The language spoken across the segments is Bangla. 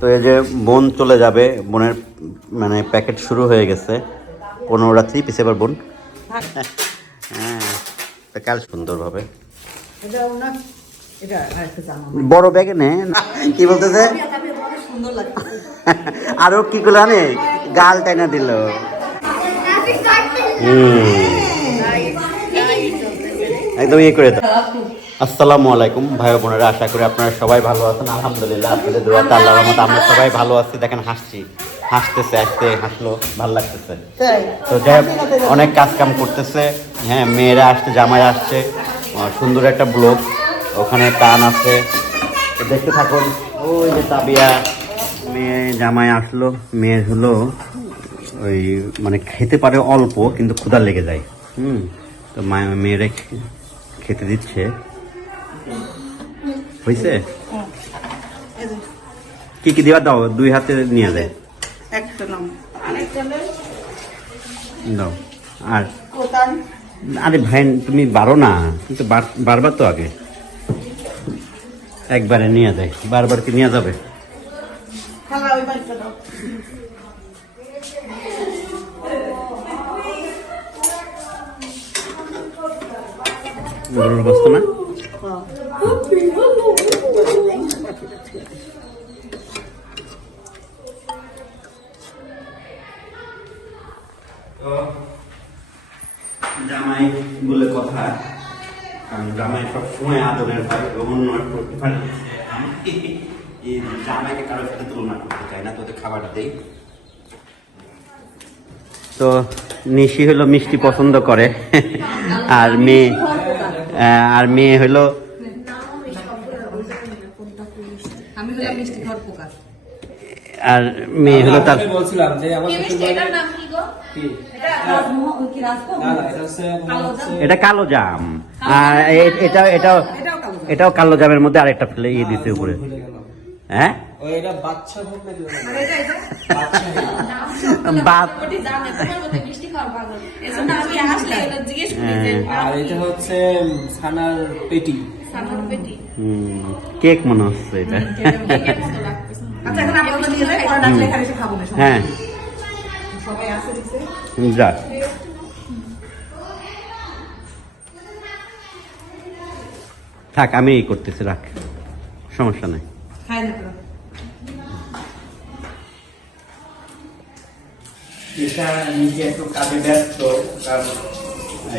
তো এই যে বোন চলে যাবে বোনের মানে প্যাকেট শুরু হয়ে গেছে। পনেরো রাত্রি পিছিয়ে পার বোন। হ্যাঁ তো কাল সুন্দরভাবে এটা ওনার এটা আরেকটা জামা। বড় ব্যাগে নে। কি বলতেছে? আরও কি করল আনে গাল টাইনা দিল। একদম ইয়ে করে দাও। আসসালামু আলাইকুম ভাই বোনেরা আশা করি আপনারা সবাই ভালো আছেন। আলহামদুলিল্লাহ আপনাদের দোয়াতে আল্লাহর রহমতে আমরা সবাই ভালো আছি। দেখেন হাসছি। হাসতেছে আজকে হাসলো ভালো লাগতেছে। তো যাই অনেক কাজ কাম করতেছে। হ্যাঁ মেয়েরা আসছে জামাই আসছে। সুন্দর একটা ব্লগ। ওখানে টান আছে। দেখতে থাকুন। ওই যে তাবিয়া মেয়ে জামাই আসলো। মেয়ের হলো ওই মানে খেতে পারে অল্প কিন্তু ক্ষুধা লেগে যায়। হুম তো মেয়েরা খেতে দিচ্ছে। হয়েছে কি কি দিবা দাও? দুই হাতে নিয়ে যায়। দাও। আর আরে ভাই তুমি বারো না কিন্তু বার- বারবার তো আগে। একবারে নিয়ে যায়। বারবার কি নিয়ে যাবে? না জামাই বলে কথা। কারণ জামাই সব সময় আদরের ভাই অন্য এই জামাইকে কারোর সাথে তুলনা করতে চাই না তোদের খাবারটা দেই। তো নিশি হলো মিষ্টি পছন্দ করে আর মেয়ে আর মেয়ে হলো আমি হলাম মিষ্টি ঘর পোকা আর মেয়ে হলো তার বলছিলাম যে আমার শ্বশুর বাড়ি এটার নাম কি গো? কি? এটা কালো জাম। আর এটা এটাও এটাও কালো জামের মধ্যে আরেকটা ফেলে ইয়ে দিতে উপরে। হ্যাঁ? এটা বাচ্চা ভোগ নাকি আর এটা হ্যাঁ। আর এটা হচ্ছে ছানার পেটি। সামার পেটি। হুম, কেক মনে হচ্ছে এটা। আচ্ছা। হ্যাঁ। সবাই আছে দিছে যাক থাক আমি এই করতেছি রাখ। সমস্যা নাই। এটা নিজে একটু কাজে ব্যস্ত কারণ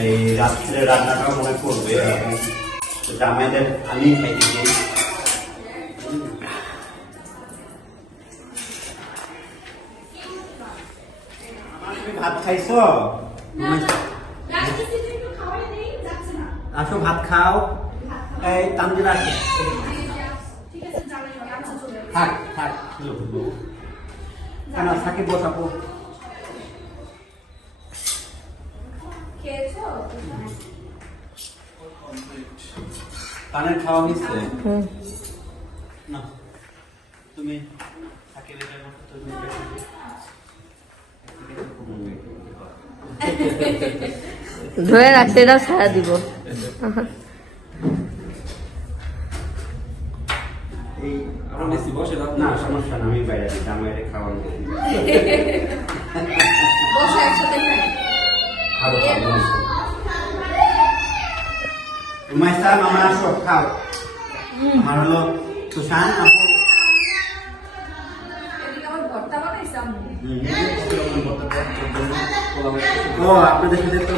এই রাত্রে রান্নাটাও মনে করবে জামাইদের আমি খাইতে দিই। ভাত খাইছো? আসো ভাত খাও। এই তানজিরা আছে থাক থাক কেন সাকিব বসাবো পানের খাওয়া হয়েছে না। তুমি ধরে রাখছে এটাও ছাড়া দিব। এই আরও বেশি বসে দাও না সমস্যা না আমি বাইরে আছি জামাইরে খাওয়ানো খাব খাব মামা আসো খাও আমার হলো সুশান আপু আমার ও আপনাদের সাথে তো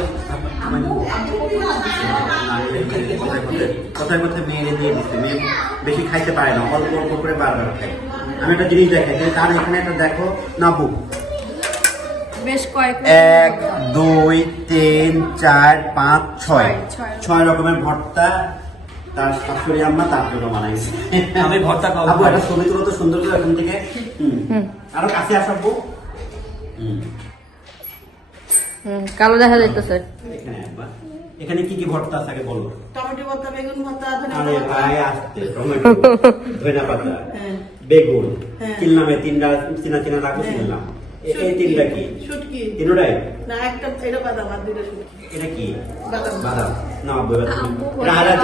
কথায় কথায় মেয়ে দিয়ে দিচ্ছে মেয়ে বেশি খাইতে পারে না অল্প অল্প করে বারবার খায় আমি একটা জিনিস দেখাই কিন্তু তার এখানে একটা দেখো নাবু বেশ কয়েক এক দুই তিন চার পাঁচ ছয়। ছয়। রকমের ভর্তা তার শাশুড়ি আম্মা তার জন্য বানাইছে আমি ভর্তা খাব। আপু একটা ছবি তুলো তো সুন্দর করে এখান থেকে। আরও কাছে আসব হুম। হুম কালো দেখা যাইতেছে। এখানে একবার। এখানে কি কি ভর্তা আছে আগে বলো? টমেটো ভর্তা বেগুন ভর্তা ধনে আরে পাতা। ভাই আসতে টমেটো ধনিয়া পাতা হ্যাঁ। বেগুন হ্যাঁ। চিনলামে তিনটা চিনা চিনা রাখো চিনলাম এ- এই তিনটা কি? শুটকি। তিনটাই না একটা এটা বাদাম আর দুটো শুটকি। এটা কি? বাদাম। বাদাম। না বাদাম আম্মু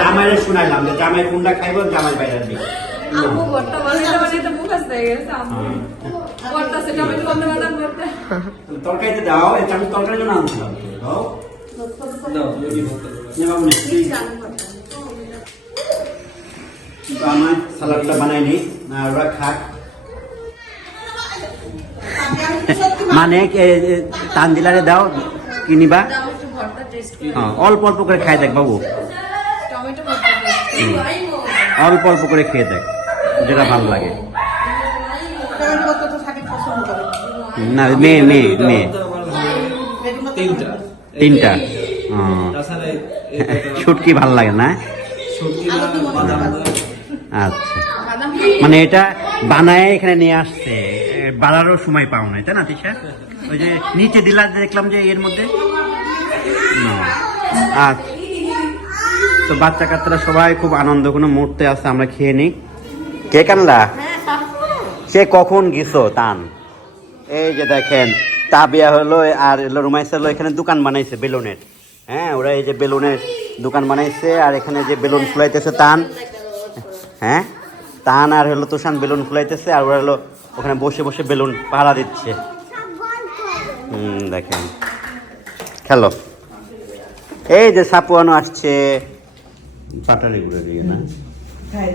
জামাইরে শুনাইলাম যে জামাই কোনটা খাইব জামাই বাইরে দিই আম্মু গেছে আম্মু বাদাম ভর্তা তরকারিতে দাও এটা আমি তরকারির জন্য আনছিলাম দাও। দাও। বাবু নে, আমার সালাডটা বানাই নি। ওরা খাক। মানে তানজিলারে দাও কি নিবা দাও একটু ভর্তা টেস্ট করি হ্যাঁ, অল্প অল্প করে খাই দেখ বাবু। টমেটো অল্প অল্প করে খেয়ে দেখ যেটা ভালো লাগে। না মেয়ে মেয়ে মেয়ে। তিনটা। শুটকি ভালো লাগে না। আচ্ছা। মানে এটা বানায় এখানে নিয়ে আসছে। বাড়ারও সময় পাও নাই, তাই না, তিশা? ওই যে নিচে দিলা দেখলাম যে এর মধ্যে? আচ্ছা। তো বাচ্চা কাচ্চারা সবাই খুব আনন্দ, কোনো মুহূর্তে আছে, আমরা খেয়ে নিই। কে কানলা? সে কখন গেছো, তান? এই যে দেখেন, তাবিয়া হলো, আর এলো রুমাইস হলো, এখানে দোকান বানাইছে বেলুনের। হ্যাঁ ওরা এই যে বেলুনের দোকান বানাইছে, আর এখানে যে বেলুন ফুলাইতেছে তান। হ্যাঁ তান আর হলো তুষান বেলুন ফুলাইতেছে, আর ওরা হলো ওখানে বসে বসে বেলুন পাহারা দিচ্ছে। হুম দেখেন। খেলো। এই যে সাপুয়ানো আসছে। পাটারি ঘুরে দিয়ে না? হ্যাঁ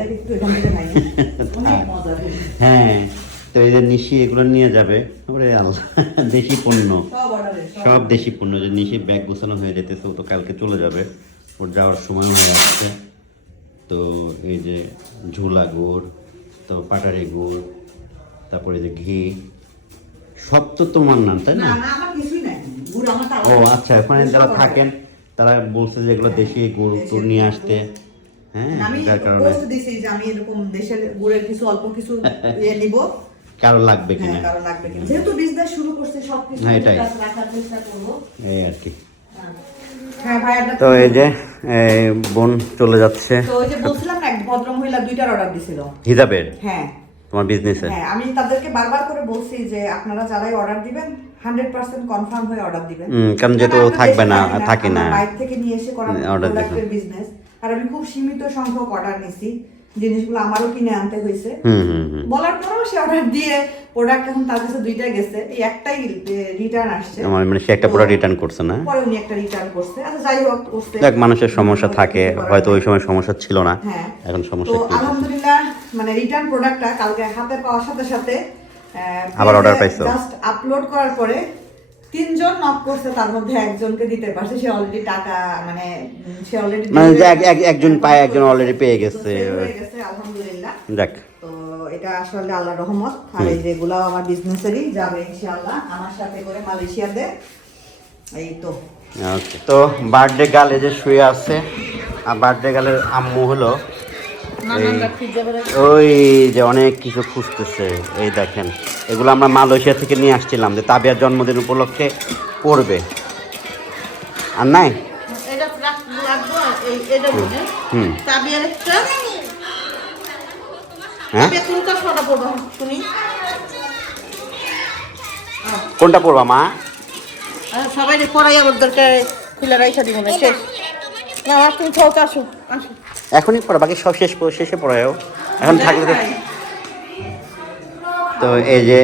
মজা হ্যাঁ তো এই যে নিশি এগুলো নিয়ে যাবে। ওরে আল্লাহ দেশি পণ্য। সব সব। দেশি পণ্য। যে নিশি ব্যাগ গোছানো হয়ে যেতেছে ও তো কালকে চলে যাবে। ওর যাওয়ার সময় হয়ে আসছে। তো এই যে ঝোলা গুড় তো পাটারি গুড় তারপরে যে ঘি সব তো তোমার নাম তাই না? ও আচ্ছা ওখানে যারা থাকেন তারা বলছে যে এগুলো দেশি গুড় টুড় নিয়ে আসতে। হ্যাঁ যার কারণে। আমি এরকম দেশের গুড়ের কিছু অল্প কিছু ইয়ে নিব। কারও লাগবে কিনা? হ্যাঁ কারণ লাগবে কিনা। যেহেতু বিজনেস শুরু করছে সব কিছু হ্যাঁ, এটাই। রাখার চেষ্টা করব। এই আর কি। হ্যাঁ। তো এই যে বোন চলে যাচ্ছে। তো ওই যে বলছিলাম না ভদ্র মহিলা দুইটার অর্ডার দিছিল। হিজাবের? হ্যাঁ। তোমার বিজনেসে হ্যাঁ আমি তাদেরকে বারবার করে বলছি যে আপনারা যারাই অর্ডার দিবেন হান্ড্রেড পার্সেন্ট কনফার্ম হয়ে অর্ডার দিবেন। কারণ যেহেতু থাকবে না, থাকি থাকি না। বাইরে থেকে নিয়ে এসে করা অর্ডার বিজনেস আর আমি খুব সীমিত সংখ্যক অর্ডার নিছি। জিনিসগুলো আমারও কিনে আনতে হয়েছে। বলার পরেও সে অর্ডার দিয়ে প্রোডাক্ট এখন তার কাছে দুইটা গেছে। এই একটাই রিটার্ন আসছে। আমার মানে সে একটা পুরো রিটার্ন করছে না? পরে উনি একটা রিটার্ন করছে। আচ্ছা যাই হোক করছে। দেখ মানুষের সমস্যা থাকে। হয়তো ওই সময় সমস্যা ছিল না। হ্যাঁ। এখন সমস্যা কি আলহামদুলিল্লাহ মানে রিটার্ন প্রোডাক্টটা কালকে হাতে পাওয়ার সাথে সাথে আবার অর্ডার পাইছো? জাস্ট আপলোড করার পরে তিনজন নক করছে তার মধ্যে একজনকে দিতে পারছে সে অলরেডি টাকা মানে সে অলরেডি মানে এক- এক- একজন পায় একজন অলরেডি পেয়ে গেছে। গেছে আলহামদুলিল্লাহ। যাক তো এটা আসলে আল্লাহ রহমত। আর এই যেগুলো আমার বিজনেসেরই যাবে ইনশাআল্লাহ আমার সাথে করে মালয়েশিয়াতে। এই তো। তো বার্থডে গাল যে শুয়ে আছে আর বার্থডে গালের আম্মু হলো ওই যে অনেক কিছু খুঁজতেছে এই দেখেন। এগুলো আমরা মালয়েশিয়া থেকে নিয়ে আসছিলাম যে তাবিয়ার জন্মদিন উপলক্ষে পড়বে আর নাই? হুম হ্যাঁ? কোনটা পড়বা মা? সবাই পড়াই ওদেরকে খুলে রাইসা দিব না শেষ। না তুমি খাও আসো আসো এখনই পড়া, বাকি সব শেষ শেষে পড়ায়ও। এখন থাকলে তো তো এই যে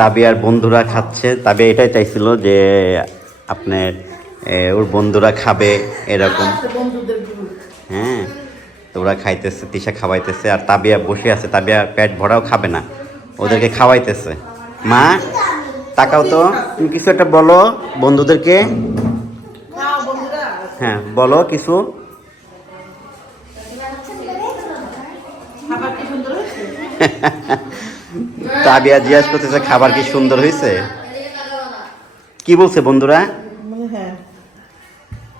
তাবিয়ার বন্ধুরা খাচ্ছে, তাবিয়া এটাই চাইছিল যে আপনার ওর বন্ধুরা খাবে এরকম। হ্যাঁ তো ওরা খাইতেছে, তিশা খাওয়াইতেছে, আর তাবিয়া বসে আছে, তাবিয়া পেট ভরাও খাবে না, ওদেরকে খাওয়াইতেছে। মা, তাকাও তো, তুমি কিছু একটা বলো বন্ধুদেরকে। হ্যাঁ বলো কিছু খাবার কি সুন্দর হয়েছে তাবিয়া জিজ্ঞাসা করতেছে খাবার কি সুন্দর হয়েছে? কি বলছে বন্ধুরা? হ্যাঁ।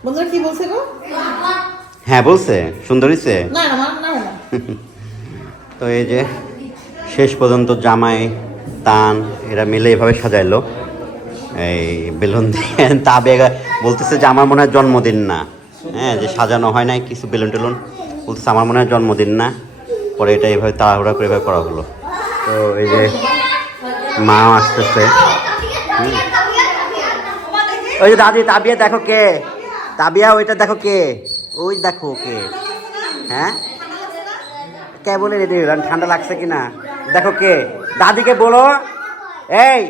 বন্ধুরা কি বলছে গো? হ্যাঁ বলছে। সুন্দর হয়েছে? তো এই যে শেষ পর্যন্ত জামাই তান এরা মিলে এভাবে সাজাইলো। এই বেলুন দিয়ে তাবে বলতেছে যে আমার মনে হয় জন্মদিন না। হ্যাঁ যে সাজানো হয় নাই কিছু বেলুন টেলুন বলতেছে আমার মনে হয় জন্মদিন না। পরে এটা এভাবে তাড়াহুড়া করে এভাবে করা হলো। তো এই যে মা আসতেছে। ওই যে দাদি তাবিয়া দেখো কে? তাবিয়া ওইটা দেখো কে? ওই দেখো কে। হ্যাঁ? কে বলে রেডি হলাম ঠান্ডা লাগছে কিনা? দেখো কে? দাদিকে বলো। এই!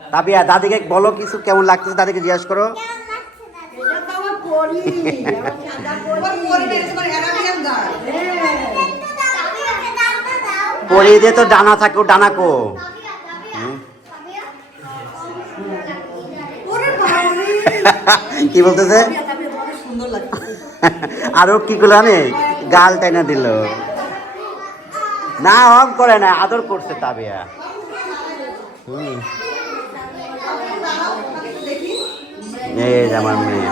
তাবিয়া দাদিকে বলো কিছু কেমন লাগতেছে দাদিকে জিজ্ঞাসা করো। পরিয়ে দিয়ে তো ডানা থাকে, ও ডানা কো? বলতেছে? আরও কি করল জানে? গাল টেনে দিল। না হম করে না, আদর করছে তাবিয়া। হুম। এই আমার মেয়ে।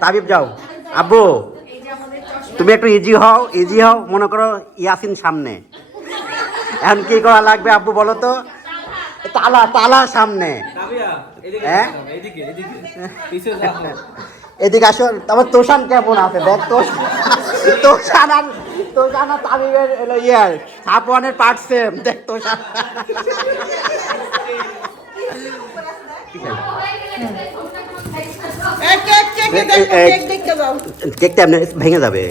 তাবিব, যাও। আব্বু। তুমি একটু ইজি হও ইজি হও মনে করো ইয়াসিন সামনে এখন কি করা লাগবে আব্বু বলো তো তালা তালা সামনে এদিকে হ্যাঁ? এদিকে, এদিকে। পিছে যাও। এদিকে আসো তারপর তোষান কেমন আছে দেখ তোষ- তোষান আর তোষান আর তামিমের ইয়ার সাপওয়ানের পার্ট সেম দেখ তোষান কেকটা ভেঙে যাবে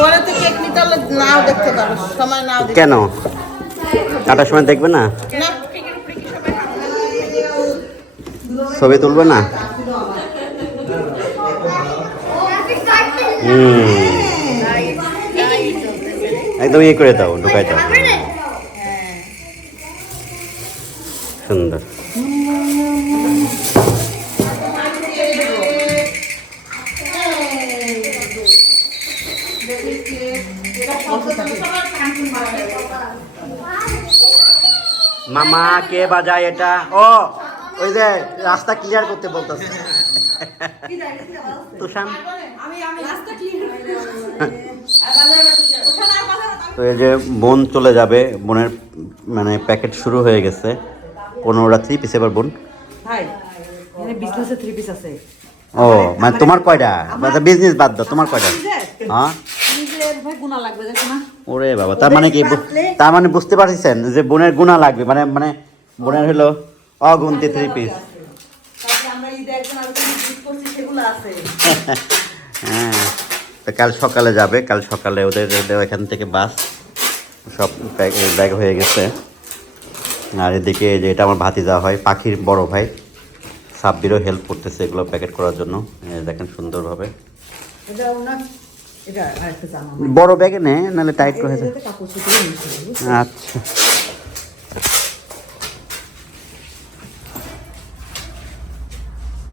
পরে তো কেক নিতে নাও দেখতে পারো সময় নাও কেন? কাটার সময় দেখবে না? ছবি তুলবে না? একদম ইয়ে করে দাও ঢুকাই দাও। সুন্দর। মামা কে বাজায় এটা? ও ওই যে রাস্তা ক্লিয়ার করতে বলতেছে। তুষান তো এই যে বোন চলে যাবে বোনের মানে প্যাকেট শুরু হয়ে গেছে। পনেরোটা থ্রি পিস এবার বোন? ও মানে তোমার কয়টা? বিজনেস বাদ দাও তোমার কয়টা? হ্যাঁ? ওরে বাবা তার মানে কি? তার মানে বুঝতে পারছেন যে বোনের গুণা লাগবে মানে মানে বোনের হলো অগুন্তি থ্রি পিস হ্যাঁ তো কাল সকালে যাবে কাল সকালে ওদের ওদের এখান থেকে বাস সব ব্যাগ হয়ে গেছে। আর এদিকে যে এটা আমার ভাতি যাওয়া হয় পাখির বড় ভাই সাব্বিরও হেল্প করতেছে এগুলো প্যাকেট করার জন্য। দেখেন সুন্দরভাবে। বড় ব্যাগে নেই নাহলে টাইট করে আচ্ছা।